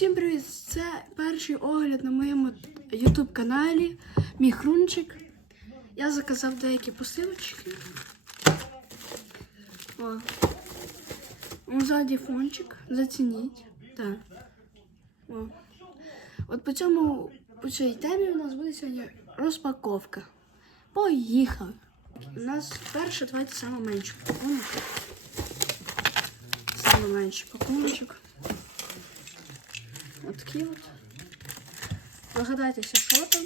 Всім привіт! Це перший огляд на моєму YouTube каналі. Мій хрунчик. Я заказав деякі посилочки. О. Ззаді фончик. Зацініть. Так. О. От по цьому по цій темі у нас буде сьогодні розпаковка. Поїхали! У нас перше, давайте саме менше пакунок. Саме менший пакуночок. От такі от. Догадайтеся, що там.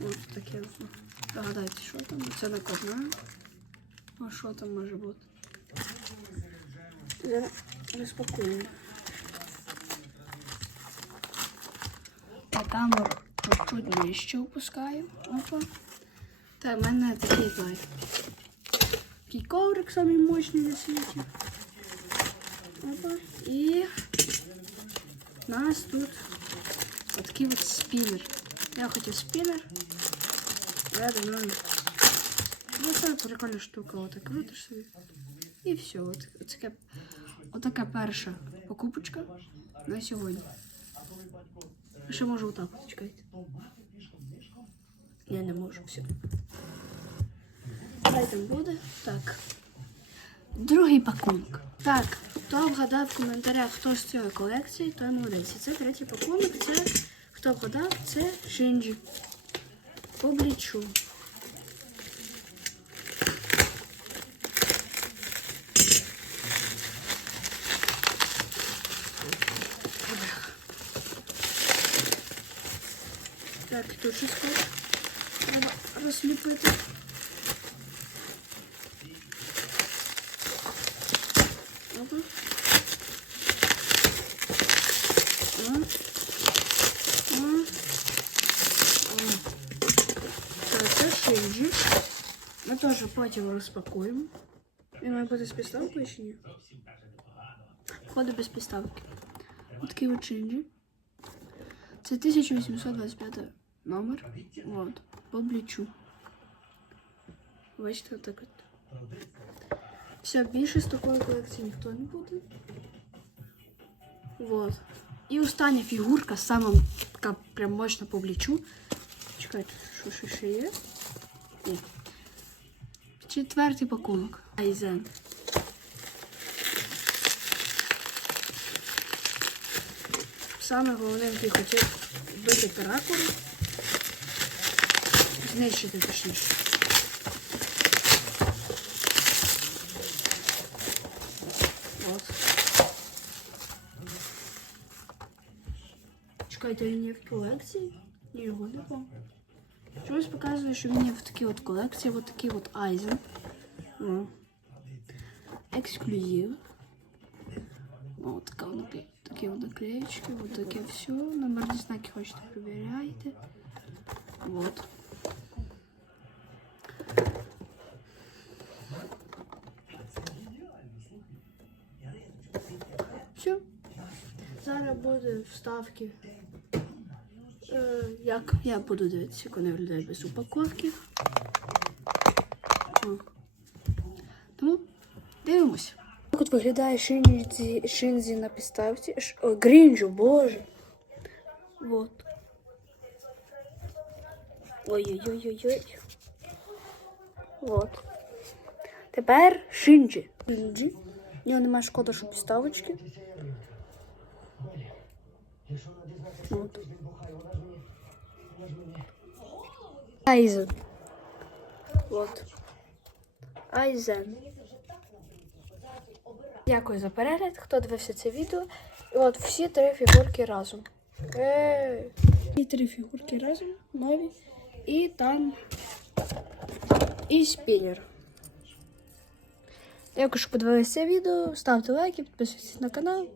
От таке. от. Догадайтеся, що там. Це накладна. А що там може бути? Розпакуємо. А камеру чуть нижче опускаю. Опа. Та в мене такий той. Такий коврик самий мощний на світі. Опа. І нас тут от такий от спінер. Я хотів спінер. Я давно. Ну, це прикольна штука, отак крутиш собі. І все. От, таке, отака перша покупочка на сьогодні. Ще можу отак, от, чекайте. Я не можу, все. Хай там. Так. Другий пакунок. Так, хто вгадав в коментарях, хто з цієї колекції, той молодець. Це третій пакунок. Це хто вгадав, це Шинджі. Облічу. Так, тут щось. Треба розліпити. Ми теж потім розпакуємо. Він має бути з підставкою чи ні? Входить без підставки. Ось такий от Шинджі. Це 1825 номер. Вот. По облічу. Бачите, отак от. Все, більше з такої колекції ніхто не буде. Вот. І остання фігурка, сама така прям мощна по облічу. Чекайте, що ще ще є? Ні. Четвертий пакунок. Айзен. Саме головне, який хотів вбити каракулу. Знищити точніше. От. Чекайте, він є в колекції? Ні, його не було. Чогось показує, що він є в такій от колекції, от такий от Айзен. Ну. Ексклюзив. О, така от такі от наклеечки, вот таке все. Номерні знаки хочете перевіряйте. Вот. Все. Зараз буде вставки. Е, як я буду дивитися, як вони виглядають без упаковки. Тому дивимося. Так от виглядає шинзі, шинзі на підставці. О, грінджу, боже. Вот. Ой-ой-ой-ой-ой. Вот. Тепер шинджі. Шинджі. В нього немає шкода, що підставочки. Вот. Айзен. Вот. Айзен. Дякую за перегляд, хто дивився це відео. І от всі три фігурки разом. Ей. І три фігурки разом, нові. І там і спінер. Дякую, що подивилися це відео. Ставте лайки, підписуйтесь на канал.